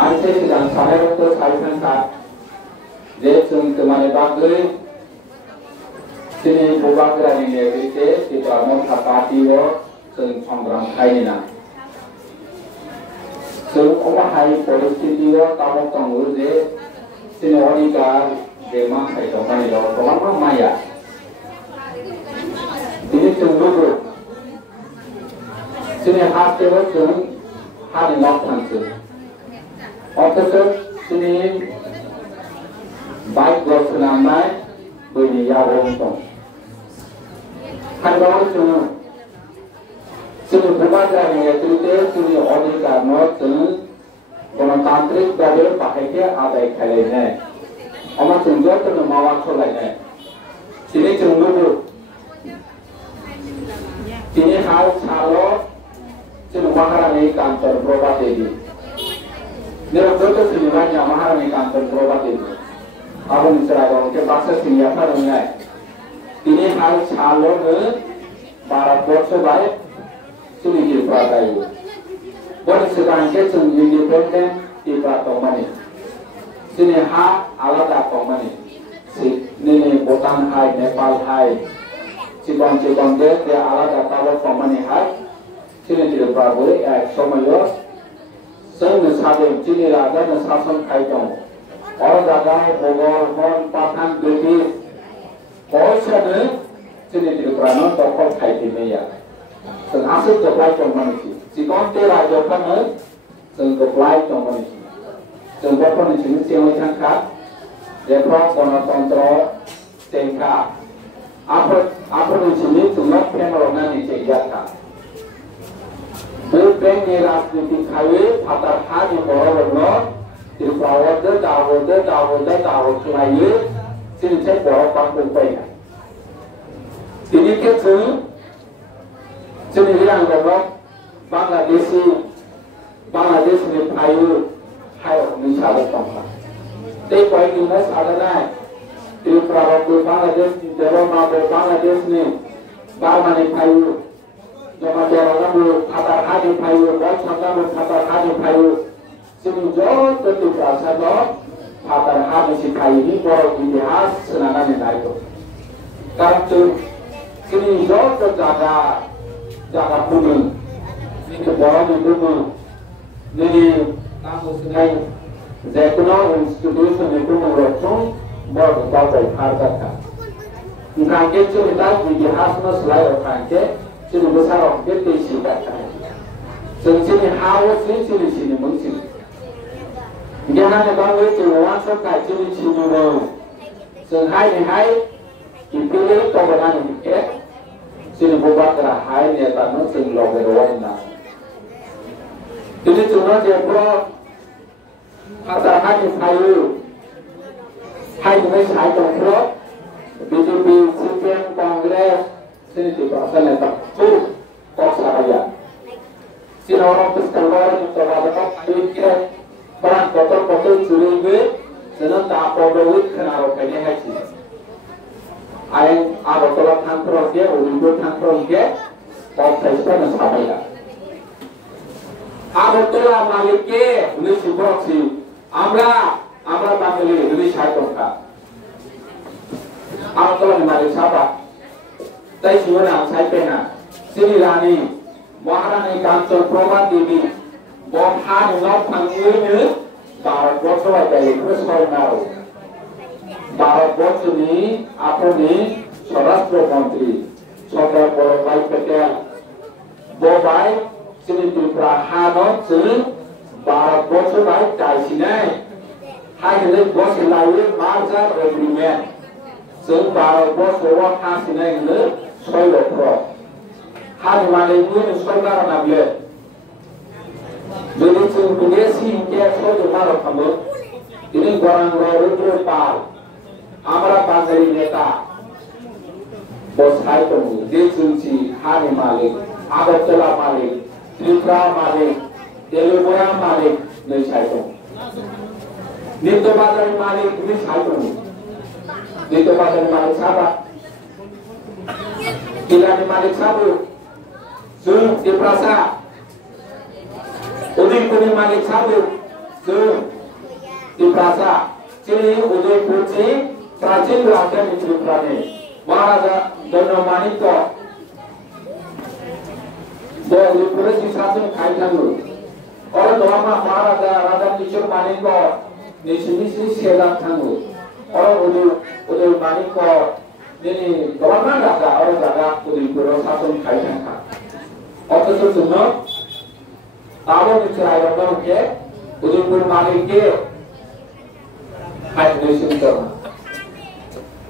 Ante sedang sampai waktu saya saat dia cuma bagai sini bubak dari negeri kita mau tapati wo sengkang kain na. Semua hari polisi wo tamu tangguh je sini orang ikan demam saya coba ni lo kemana maya. Ini cemburu. Sini hati wo ceng hari nak tansu. Officer sini baik bersenamai berniyah rontong. Kalau cuma sini bukan dari itu sini orang karena cuma gণতান্ত্রিক ভাবে পাহাড়কে আদায় খেলে নেয় আমার সুন্দর তো মাওয়া চলে নেয় তিনি চুঙ্গুবু তিনি হাল ছালো তিনি মহারানী কান্তর প্রভা দেবী নিরন্তর তিনি রাজা মহারানী কান্তর প্রভা দেবী আবু ইসরায়েলকে বাসা সিনিয়াফা রঙায় তিনি হাল ছালো ভারত বর্ষ বাই তিনি প্রদায় Buat sekarang kita independen di Pratomani. Sini hak alada Tomani. Sini Bhutan Hai, Nepal Hai. Cikon dia alada tahu Tomani Hai. Sini tidak berapa Somalia. Sini sabun sini ada nasasan kaitong. Orang dagang Bogor, Hon, Patan, Gedi. Kalau sini tidak berapa toko kaitimnya. Sen asal supply Tomani. Cikon tera jokan sen supply Tomani. Sen berapa ni sini siapa yang kat? Deprok konotontro tengka. Apa ni sini cuma penolongan ni cekjata. Bukan ni rasmi khawi patar hadi boro-boro. Tirpawat dawat kelai. Sini cek boro panggung payah. Ini kecu. Sini bilang boro. Bangladesh ni payu hai ni sahabat tangga. Tapi payu ni mas ada naik. Di Prabowo Bangladesh ni dewan mabu Bangladesh ni barman ni payu. Jama dewan mabu kata hadi payu, bal tangga mabu kata hadi payu. Sini jauh tentu berasa lo kata hadi si payu ni baru ihas senangan ni naik tu. Karena sini jauh jaga punung. Ini bawa ni dulu. Jadi kamu sengaja Zekuno institusi ni dulu berlangsung baru bawa harga. Mungkin kita di hasma selain orang sini besar orang kita sih. Sini hawa sini mungkin. Jangan bawa itu orang suka sini bawa. Hai dipilih kebenaran kita. Sini buat terahai ni tanah sini logo doang na. Ini cuma dia pro kata hati payu, hai ni saya pro, BJP, CPM, Kongres, sini tidak asal tak tu, kok saya. Sini orang peskeluar itu ada payu ke, perang kotor curi ke, senang tak produk kena rokanya haji. Ayam ada tolak tangkrong dia, urut tangkrong dia, kok saya nasabah ya. Ada tolak malik ke, ini subok si, amra Bangli, ini saya tongkat. Ada tolak malik siapa? Tapi sebenarnya saya pena, sini rani, Maharani Kancor Probat ini, Bohan ngop panggilnya, barat boswa dari Kristal Naru. Bharatvarsha ni আপনি স্বরাষ্ট্রমন্ত্রী সরদার বল্লভভাই প্যাটেল ববাই sini Tripura Hanot sini Bharatvarsha বাই টাইসিনাই হাইলে বস লাইয়ে merger agreement जों ভারতবর্ষ ওয়া হাসিনাই হলে 6 লক্ষ হানি মানে মুই সরকার নামলে যদি जों বিদেশি ইন্ডিয়া সরকার মারো থামো তিনি গরাং রুদ্র পাল আমরা বাঙালি নেতা বসাই তমু যে চুনছি হানি মালিক আগরতলা মালিক ত্রিপুরা মালিক তেলেঙ্গানা মালিক নই সাইতম নিত্যবাজার মালিক ni সাইতম নিত্যবাজার মালিক siapa Kilani Malik Sabu Zul di Prasa Udin Malik Sabu di Prasa sini Udaipur sini प्राचीन राजधानी त्रिपुरा में महाराजा दंडमाणिक्य वो उदयपुर की शासन खाई थांगो और दोमा महाराजा राजा किशोर माणिक्य निशिमिसी सेला थांगो और उदयमाणिक्य ini दोमा राजा और राजा उदयपुर शासन खाई थांगा অথচ জন্য তাবো নিচরায় রঙকে উদয়পুর মালিককে হাইড্রেশন করা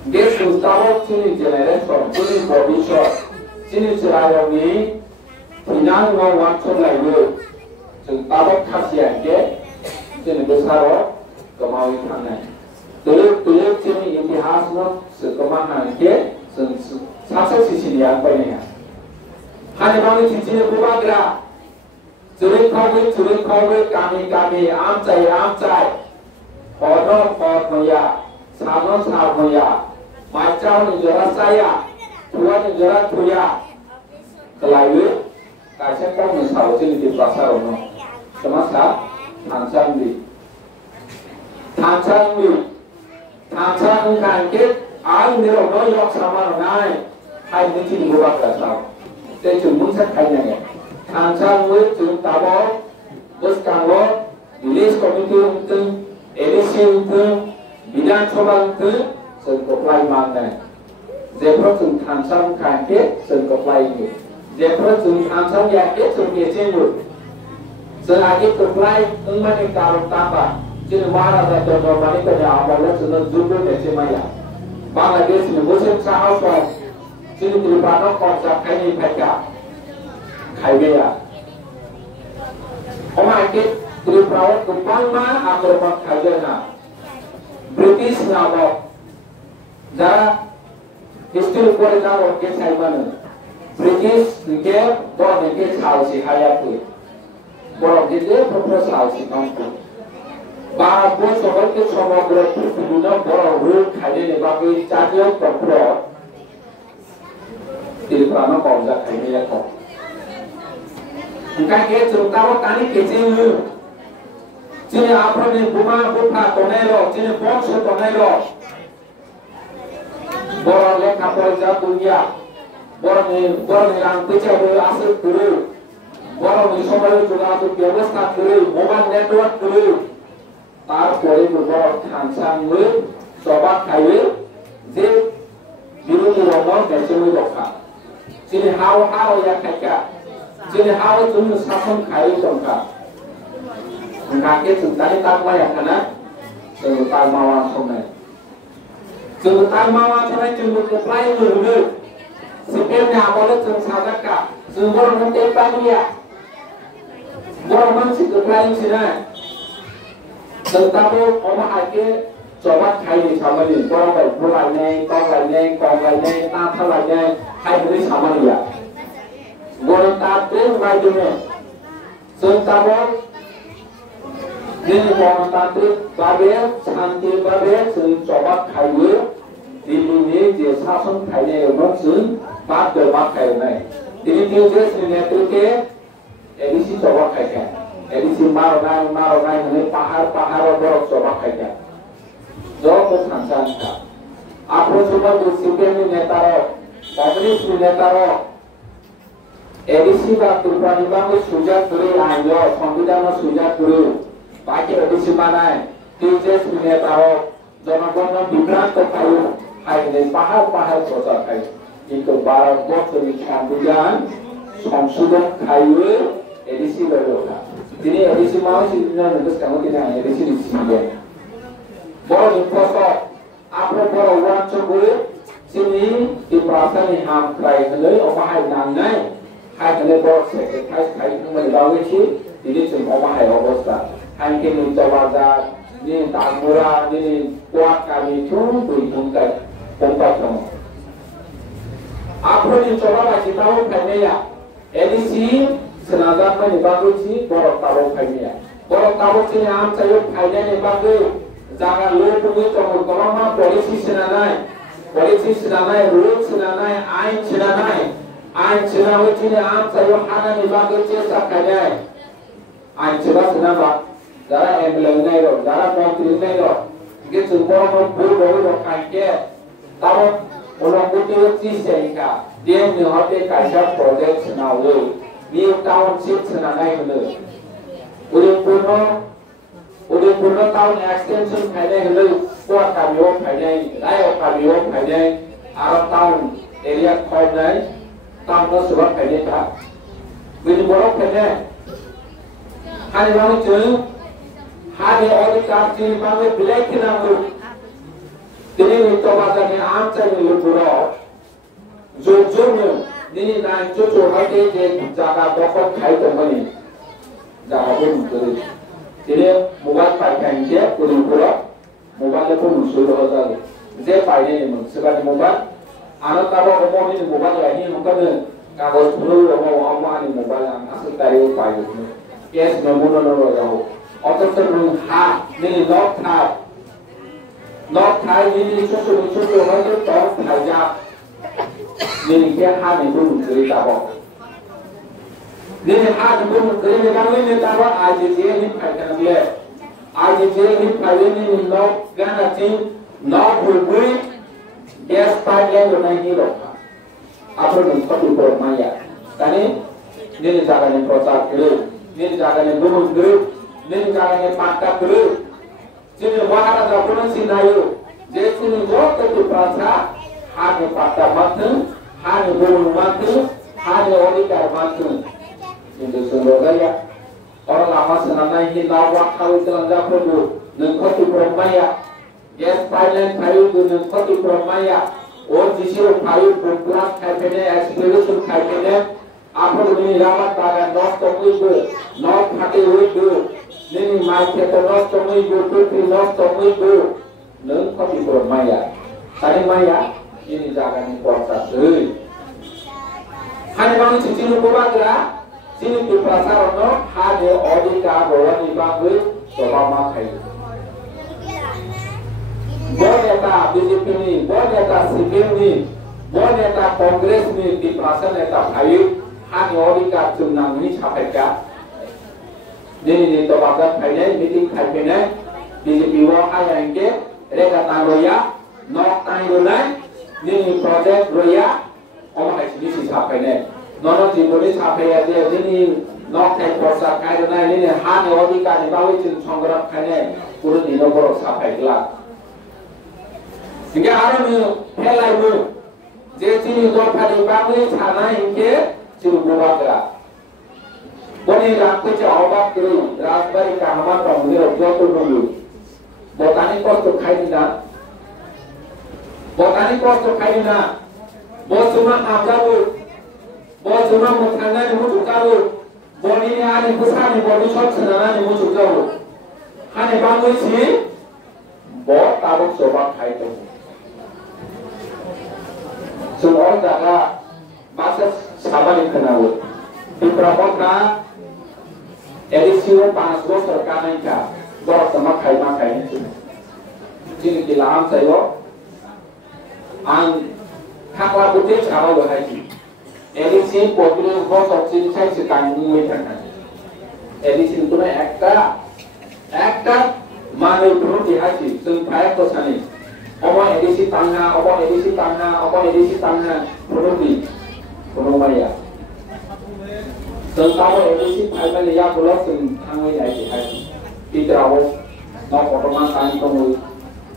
This is our senior generation, senior provision, senior ceremony, finance no one to like you. So, our Kasia get, senior Besaro, Kamawi Kane. To live senior in the house, no, so Kamahan get, since success is in the Albania. Hanibani Sicily Bubagra, to recover, Kami, Amchai, or not for Maya, Sanon Sarmoya. Macam negara saya, tua negara tuya, kelayu, kasih kau misal sini di pasar ono, semasa Tansang kangkit, ayu nirono yok sama nai, hai nanti di bawah kasar, saya cuma sekanya ya, Tansang cuma tahu, bos kanggo, bilis komite untuk, edisi untuk, bidang coba untuk Sơn cột lai mang này, dẹp hết từng tham sang càng kết Sơn cột lai nhiều, dẹp hết từng tham sang nhà kết Sơn kia trên một, Sơn ai kết cột lai ứng mấy cái cao tam bạc, trên hóa ra là cho mấy cái nhà mà nó Sơn nó giúp đỡ để xem mày à, Bangladesh mình muốn xem sao rồi, trên từ bà nó còn chặt cái gì phải cả, khai về à, ông ai kết từ bà nó cũng băng má à rồi mà khai về nào, British nào đó যারা হিস্ট্রি পড়ে যাও ওকে সাইমানো ব্রিটিশ কে বড় দেখে সাহসী হায়াতে বড় দেখে প্রফেসর সাহসী কামকে ভারতবর্ষ সবাইকে সমগ্র পৃথিবীর বড় রূপ খাইয়ে নেবাকে জাতীয় তত্ত্ব তিরুপ্রাণ কবজা খাইয়ে রাখো উনকাকে চুক্তাও কানি কেচে যিনি আপনাদের বোমা বোফা তনেলো যিনি বংশ তনেলো বড় লেখা পড়া দুনিয়া বড় নিরাম পেছাবে আসে করে বড় সবাই যোগাযোগ ব্যবস্থা করে মোবাইল নেটওয়ার্ক করে তারপরে বড় খানসাংবে সবা খাইবে যে বিরোধী রমন দেশে রক্ষা যিনি হাও ইয়া খাইকা যিনি হাও তুমি শাসন খাই সংখ্যা Kakek tentang takwa yang kena tentang mawar sungai. Tentang mawar sungai cuma keplai dulu. Sebenarnya boleh tentang kaka. Sebelum nanti pagi. Orang masih keplai sini. Tentang orang aje coba kaya sama ni. Orang berbulannya, kau tatalanya, kaya beri sama dia. Orang tatel bajunya. Tentang Ini gণতান্ত্রিক ভাবে শান্তি ভাবে जों जबा खायो दिल्लीनि जे शासन खायनाय एबं जों बात खायनाय दिनै देश नेतृत्वे एडिसि जबा खायका एडिसि मारनाय होनै पाहाड़ बरफ जबा खायका जब सानसानका आपरो सुबह सीपीएम नेतारो कांग्रेस नेतारो एडिसि बा त्रिपुरानि बांगो सुजात करे आइनो संविधान सुजात करे Pakai edisi mana? Tejas punya tahu, jangan vibrant terkait, hai pahal sosial kai. Itu barang bos dari kampujan, samsudan kayu edisi berdoa. Jadi edisi mau sih nanti kamu tidak edisi di sini. Baru infosok, apa baru uang coba sini di perasaan ini ham kai kalau apa hai nangai, hai kalau bos kai kembali bawa sih, jadi cuma apa hai obosda. Angke ni jawaza ni tamura ni kuat kami cuma berhubungan tempat kamu. Apa ni coba bagi tahu kami ya? Edisi senazam ni bagus sih borok tahu kami ya. Borok tahu sih am saya kami ni bagus. Jangan lupa ni coba kalau polisi senanai, rule senanai, ain senanai ni am saya hana ni bagus sih sakanya. Ain senanai Dara MLA này rồi đã con từ này rồi cái sự bố nó bố đối rồi cái kia tao orang putih si sehingga dia menghadapi kajian projek senau dia township senangai benar udah puno tahun extension kayaknya benar kuat kamio kayaknya layak kamio kayaknya Arab tahun area kayaknya tahun sebab kayaknya tak begini borok kayaknya hari malam tu hari orang kaji malam black nama ini itu bahasa am cari lemburo, jujurnya ini naik jujur hati je jaga pokok kai temani, jaga pun tu. Jadi mobile pakai dia lemburo, mobile pun sudah ada. Jadi pakai ni sebagai mobile, anak tahu orang ini mobile lagi mungkin kalau perlu orang awam ini mobile asal tahu pakai. Yes, nombor jauh. Atau terus ni lock tab. Nó thay đi chút nó cứ có thời gian nên cái hai mình cũng xử lý ta bỏ nên hai mình cũng xử lý ta nên ta bỏ ai chỉ hít phải cái này ai chỉ hít phải nên nó cái là gì nó vừa mới gas pipe lên rồi này rồi apa mình có đủ bộ máy à cái này nên jaga nên proses dulu nên jaga nên bunuh dulu nên jaga nên pangkat dulu sini wahana zapunan sinayo jadi sini waktu itu perasa hanya pada matu hanya bulu matu hanya orikar matu itu sungguh ya orang lama senanai ini lawak kau selangga perlu nengkoti permaya yes pilot kayu itu nengkoti permaya or jisir kayu berkelas kaitannya experience kaitannya apa ini ramat bagan nos tomuibu nos hati uibu ini market nos tomuibu putri nos tomuibu neng kopi bermaya, tadi maya ini jangan puasa sih. Hanya bang cici lupa bagra, sini di pasar no, hanya odika bawa di bangku, coba makai. Boneka BJP ni, boneka sipil ni, boneka kongres ni di pasar neta kayu, hanya odika cunang ni sampai ka. Ini coba bagra meeting kaitannya BJP wah yang ke. Reka tanggoya, nok tanggulai, ini project roya, orang hari ini siapa ni? Nono jibuni siapa ya dia? Ini nok tay proses kaya ni, ini hanya orang ikan di bawah itu songkrak kaya, kurang di nomor siapa kelak. Jika orang ni helai ni, jadi ni dua kali bawah sana ini cuma buat kelak. Boni rakyat jawab tu, rakyat kahman pemulih jatuh dulu. Botani kosto kainina, bos cuma abdalu, bos cuma mutangga ni mutukalu, boni ni ani kusani boni shop senana ni mutukalu, hani bangun si, bot tabuk sobat kaitu. Semua jaga masa sama ni kenal, di berapa edisi panas bos terkanan ka. Bos sama kai ni sini di lam saya ang kakak putih cara berhaji edisi populer bos opsi saya sekarang ini terkan edisi itu ekta mana perlu dihaji sampai ke sana apa edisi tangga perlu maya tentang edisi apa ni ya pulau tangga dihaji Idrawo, nak orang kantong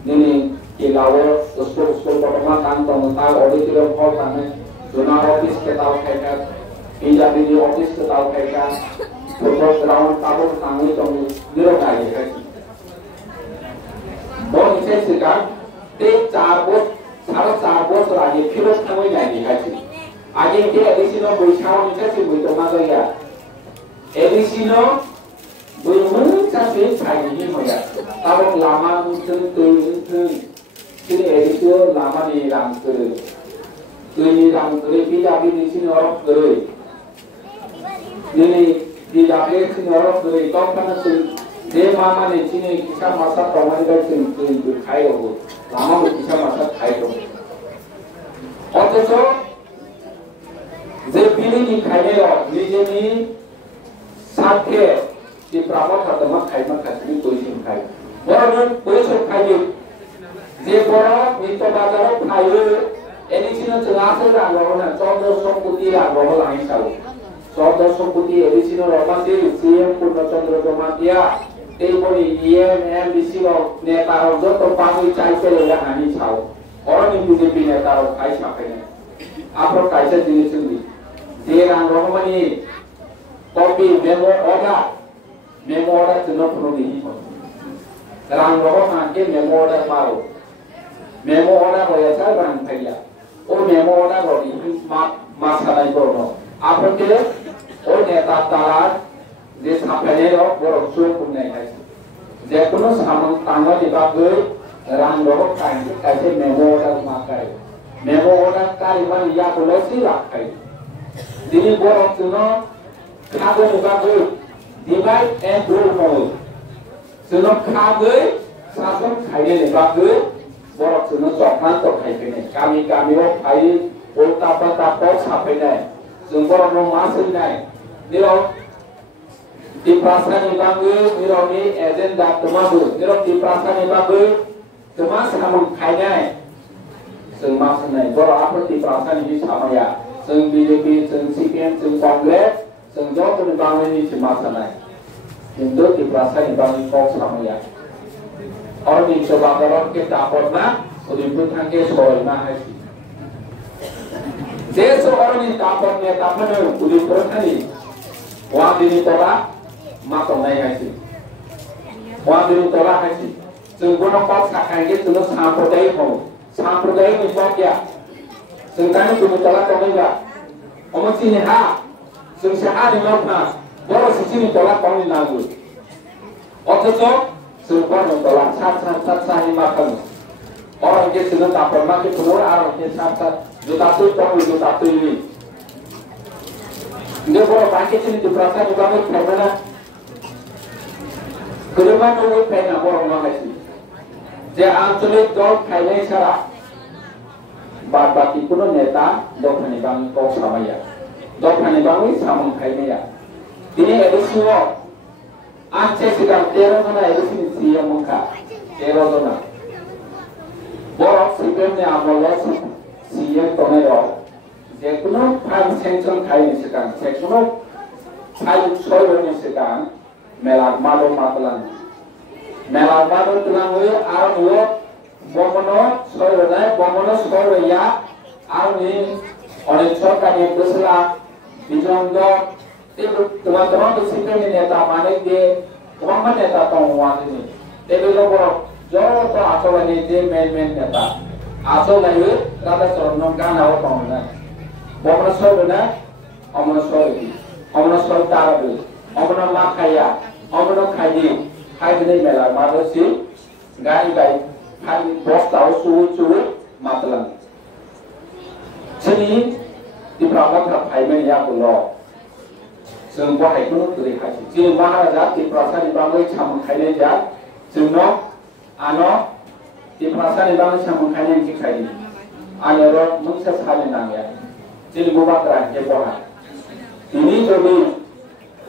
ini kilawo, usul orang kantong tahu orang tidak kau tanah, zona office kita tahu kaitan, pinjam di office kita tahu kaitan, football ground tahu tangi tong niro kaya kaitan. Bon ini sekarang, tiap cara bos lagi pilot tangi jadi kaitan. Aja dia di sini berusaha mencari betul mana ya, di sini belum sampai hari ini ya. Kalau lama mungkin sini edisi lama ni rangkul, tidak di sini orang kerja. Ini tidak di sini orang kerja. Kau kan sih, dia mama ni sini kisah masa perempuan itu kaya tu, lama kisah masa kaya tu. Otso, jadi pilih ni kaya lo, ni jadi sakit. Di perawat atau mak kain mak kasih itu Satu ran roh na contoh somputi ran roh langit tahu. Contoh somputi edisi no roh masih CM Purna Chandra Jomatia. Teboni MBC roh neta roh joto pamui cai pele ya hani tahu. Orang yang BJP neta roh kai sampai ni. Apa kaisa jenis ini? Dia ran roh mani kopi memo order jenuh perlu dihi. Ran roh mangke memo order baru. Memo order roh ya saya ran kaya. Oh memo order roh ini masalah itu roh. Apa kira? Oh neta talat dia sampai ni roh borong suai pun naik. Jadi kuno sama tanggal di bagai ran roh kaisa memo order makai. Memo order kali mana ya boleh sila kai. Jadi borong suno kagai di bagai divide and rule mode. Suno kagai sasong kai di bagai borok suno coklat to kai kene. Kami oh kai tapa sampai ni. Suno borong no masuk ni. Niro di perasaan ni bagai niro ni agenda temabu. Niro di perasaan ni bagai temas sama kai ni. Suno masuk ni. Borok apa di perasaan ni sama ya. Suno BJP, suno CPM, suno Kongres, suno jauh ni bagai ni cuma sana. Untuk di perasaan ni bagai kau sama ya. Orang ni coba orang kita pernah udah tangke soal na hai. Jadi orang ni tapon ni udah pernah ni. Wah ini tola matong naik hai. Wah ini tola hai. Sungguh pas kakak ini tuh samprodai ni buat ya. Sungguh tuh tola kau ni ya. Omong sini ha. Sungguh ha ni mana? Baru sini tola kau ni nagu. Otoso sungguh tola cat ni makan. Orang yang sudah tak pernah keluar orang yang sangat juta tu ini. Dia boleh pakai sini di perasaan juga mau pernah. Kelima mau pernah boleh mengaji. Dia antulik dok kaya cara. Bapak itu pun neta dok ni bang kau sama ya. Dok ni bang ini sama kaya ya. Ini edisi wo. Aceh sedang teror mana edisi siapa muka teror mana. Borok sebelumnya awalnya siang toneyo, jekuno pan sentrong kai ni sekarang, jekuno kai soyo ni sekarang, melak malu matalan tulang huyo, arang huyo, bomono soyo ya, arang ni orang cokak ni bersela, bijong do, teman-teman tu sebelum ni neta manik dia, teman-teman neta tongwan ini, tapi lo borok jauh tu asal ni dia main neta. Asal lagi, rata sorong kan awak panggilan. Bawa sorong na, omong sorong tarabi, omong makaya, omong kaji ni melar malu si, gai, kaji bos tahu suwi matalan. Sini di perawat terkait ya pulau. Semua itu tu dikasih. Sini maharaja di perasaan di bangkai campur kaji je, semua di perasaan di bawah sama kaya yang kita ini, ane mungkin sekali nangya, jadi buat terang heboh. Ini jadi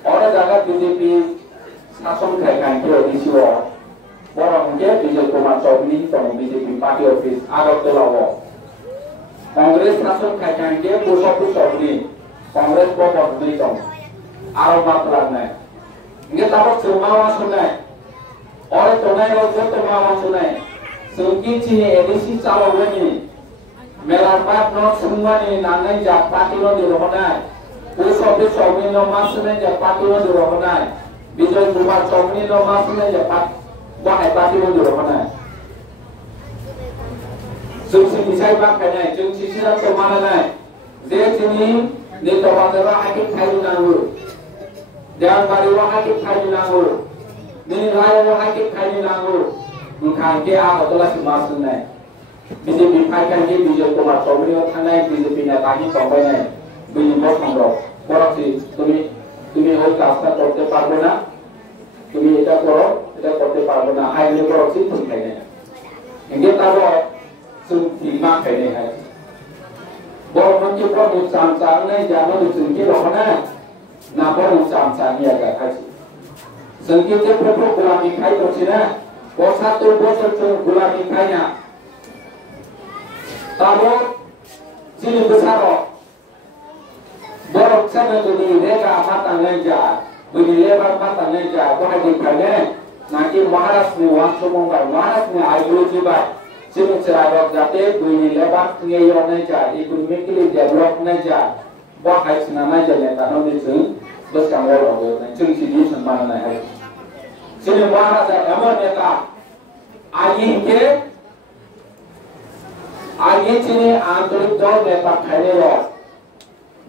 orang jaga BJP sasong kaya kaya di sini, orang mungkin BJP macam ini, kalau BJP party office ada telawo. Kongres sasong kaya kaya pusat ini, kongres bawa beli dong, arah matlanet. Ini tahu semua sunai, orang tunai orang semua sunai. Sungki cini edisi cawa wani, melarpat no semua ni nangai japati no di rohonai, usobi sobi no masne japati no di rohonai, bijoy bubar sobi no masne japat, wahai pati no di rohonai. Sungsi misai bak kene, sungsi sila to mana nai, dia cini ni to bandara akib kayu nangur, jangan bariwa akib kayu nangur, ni layan akib kayu nangur. Mungkin dia adalah si masuk ni. BJP pakai ni BJP Kumar Sobri orang ni BJP ni tadi sampai ni BJP Sambro. Korang si, tumi orang kasta korte pargona, tumi itu korte pargona. Hai ni korang si tumi ni. Ini tahu sungki mak ni hai. Korang mungkin korang sam ni jangan sungki rohana. Nak korang sam ni agak kasih. Sungki dia perlu gulami kai tercina. Satu gulami kaya. Tahu sini besar borok sana jadi rega matang aja begini lebar matang aja boleh dikane nanti Maharashtra ni waktu mungkin Maharashtra ni ayu jiba sini cerawat jate begini lebar ngeyon aja ikut mikir develop aja boleh senama aja yang tanam itu bos kamu orang itu ciri sembah naik sini Maharashtra emang mereka आगे चीनी आंतरिक दल नेता खाने रो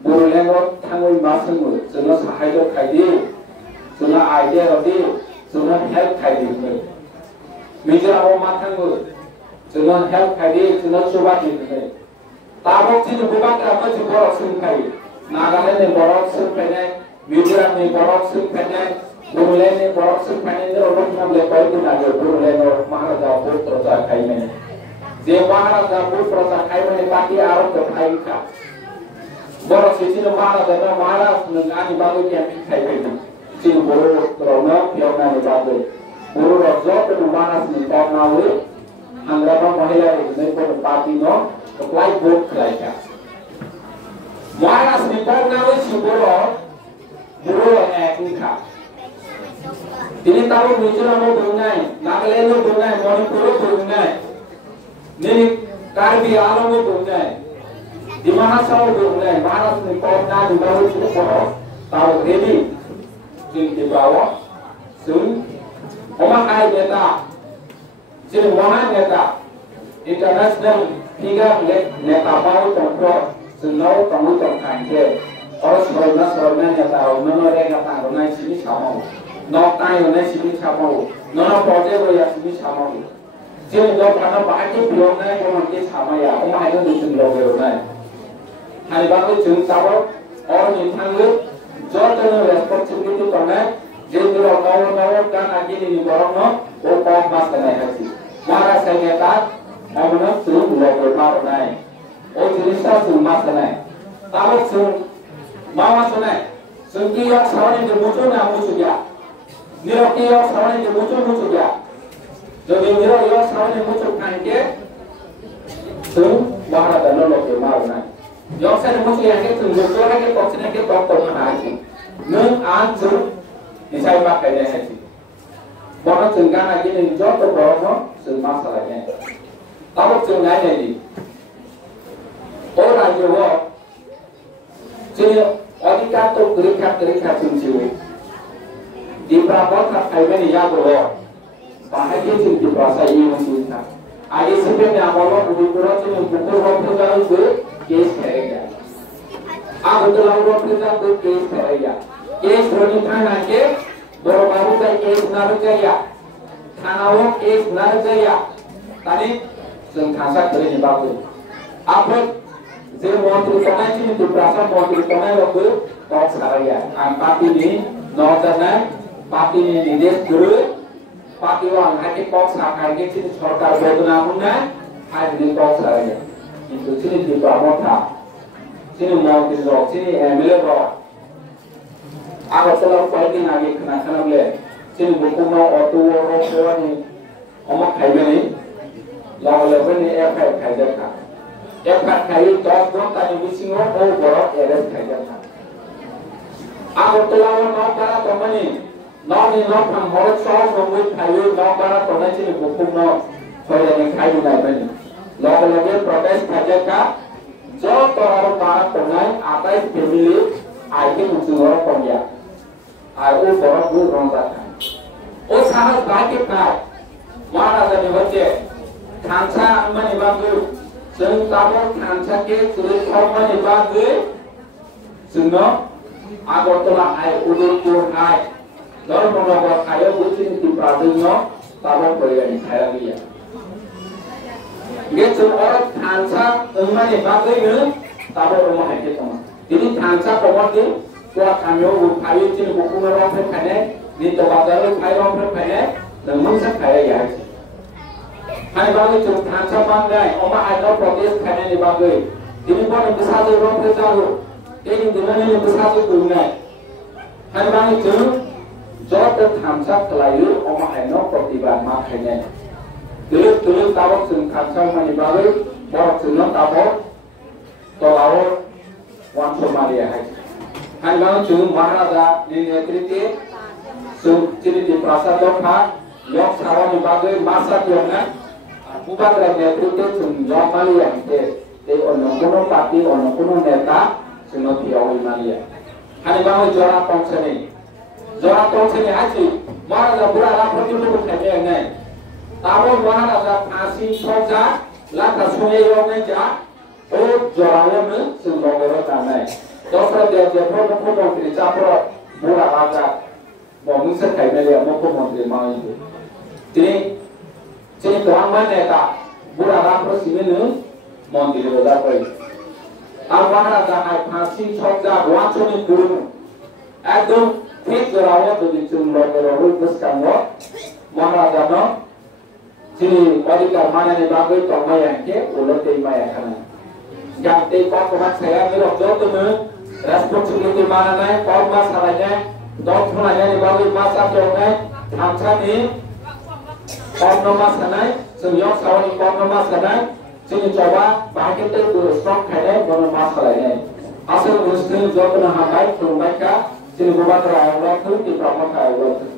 बोलेंग रो थांगोई मासंगो जोंनो सहायता खायदि जोंनो आइडिया रदि जोंनो हेल्प खायदि मिजोराम मा थांगो जोंनो हेल्प खायदि जोंनो सुबादि नै ताबक चीनी बुबात्रा मजि बरक सोंखाय नागालेंड नि बरक सोंखायनाय मिजोराम नि बरक सोंखायनाय बोलेंग नि बरक सोंखायनाय रो रोखोम ले बायदि नागो बोलेंग रो महाराजा पुत्र जा खायनाय जे महाराजा पुत्र खायमाने बाकी आरोप खायखा बर' सिथिनो महाराजा महाराज नोंगानि बागै केम्पिं खायबायदि सिन बर'रावनो बेयावनानि बागै बर' रावजों महाराजनि बावनावै हांग्रामा महिला नै पार्टीनो अप्लाइ भोट खायखा महाराजनि बावनावै सि बर' एकखा दिनै ताबो मिजोरामाव दंनाय नागालेण्डआव दंनाय मणिपुराव दंनाय Nini Karbi Alam itu punya, di mana sahaja punya, mana ni kota di bawah itu pun tahu ready, di bawah, sun, orang kaya neta, jadi mana neta, international tiga neta bawah control, senau kamu terkanje, orang sebenarnya neta, orang mereka tahu orang sini sama, nak tahu orang sini sama, nak projek orang sini sama. Jadi kalau karena banyak biongnya orang kita sama ya, orang itu mungkin lebih ramai. Hari baru jeng tahu orang yang tangguh, jauh responsibility karena jadi orang kan lagi di orang orang mas kenai hati. Mara saya kata, orang tu lebih ramai. Oh jenisnya tu mas kenai. Tahu tu mawa sunai, sengkiak sahaja yang muncul nak muncul ya, nirokiak sahaja yang muncul ya. Jadi mira yo sahaja muncul kange, tu bahara dalam lokal mana. Yo sahaja muncul yang itu muncul lagi posisinya kita doktor mana lagi. Nung anju disai pakai dia lagi. Bahkan cengang lagi ni jodoh tu bawa semua salahnya. Tapi cengang lagi. Orang Jawa, jadi orang tu kerja cincin. Di Prabot tak kaya ni ya bawa. Bahagia cinta perasa ini masih tak. Ayat sebenarnya awalnya berbicara tentang buku rompet itu kes kerja. Aku telah rompet itu kes kerja. Kes berani tanah ke, baru saya kes naruh jaya. Tanah kes naruh jaya. Tadi sengkasa kerja bagus. Apa? Jadi montur tanah ini tu perasa montur tanah itu kau sekarang. Parti ini, northern parti ini des guru. Parti orang hati box nak kaya sini सरकार बोलना मुन्ना आज दिन box lagi. Itu sini di Prabot tak, sini mau di lok, sini MLA lok. Aku selalu pergi lagi kena beli. Sini buku mau auto orang ni, omak kaya ni, lalu lepas ni airport kaya tak. Airport kaya jauh tadi bising orang borok airport kaya tak. Aku selalu nak para teman ni. Noni nok pang horot sauce membuat kayu nok barat pada sini buku nok saya yang kayu naik ni. Log lagi protes kerja kah? Jauh orang barat penai atas pemilih aiki muncul orang punya. Ayu orang tu orang tak. Oh sangat baik kan? Mana ada baca? Kansa mana bagu? Sengkamu kansa ke sulit mana bagu? Sengno, aku telah air udur air. Lalu mengajar kaya bukan di pradenya, tabung pergi kaya dia. Dia orang tansa emak ni bagai ni, tabung rumah hati sama. Jadi tansa pemerintah, kuat kami kaya cini buku orang perkaya, di tempat lain kaya orang perkaya, dan mungkin kaya ya. Hari bagai tu tansa bagai, emak ada protes kaya ni bagai. Jadi pun besar tu orang perkaya, ini di mana ni besar tu dunia. Hari bagai tu jauh tansa kelayu, emak ada pertiban makanya. Dulu tabok sen kansa mani bagai, bawa sen tabok tolao wan Somalia hai hai bang chung Maharaja ni netrite sum chini di prasad lokha yok sawani bagai masa tiona Bupati netrite sum yok Malia ke te ono kuno parti ono kuno neta suno tiawi Malia hai bang jora tongchani achi Maharaja pura lapor itu bukan ngai tabo Maharaja asi soja laka sungai yongai ja o jorawon sembogoro tanai dosra dia Perdana Capro pura raja mau sekai melia mau Menteri mau itu jadi tuan neta pura raja sini Menteri roda koi Maharaja asi soja waconi kurun ekdom ঠিক জরাও যদি চুমলো রহুল পুষ্কাঙ্গ মহারাজানো যিনি অধিকার মানানি বাগৈ তমায়াকে উলতেই মায়াখানা জানতে কতমান saya mirok jotomu responsibility mananai korma salainya dokthunanya ni bagai masa jongai amsani kornoma sanai senyok sawani kornoma sanai sini coba bahagete ku strong khainai bono masalainya asal muslim jotna habai mereka Sini buat rakyat itu di promo kayak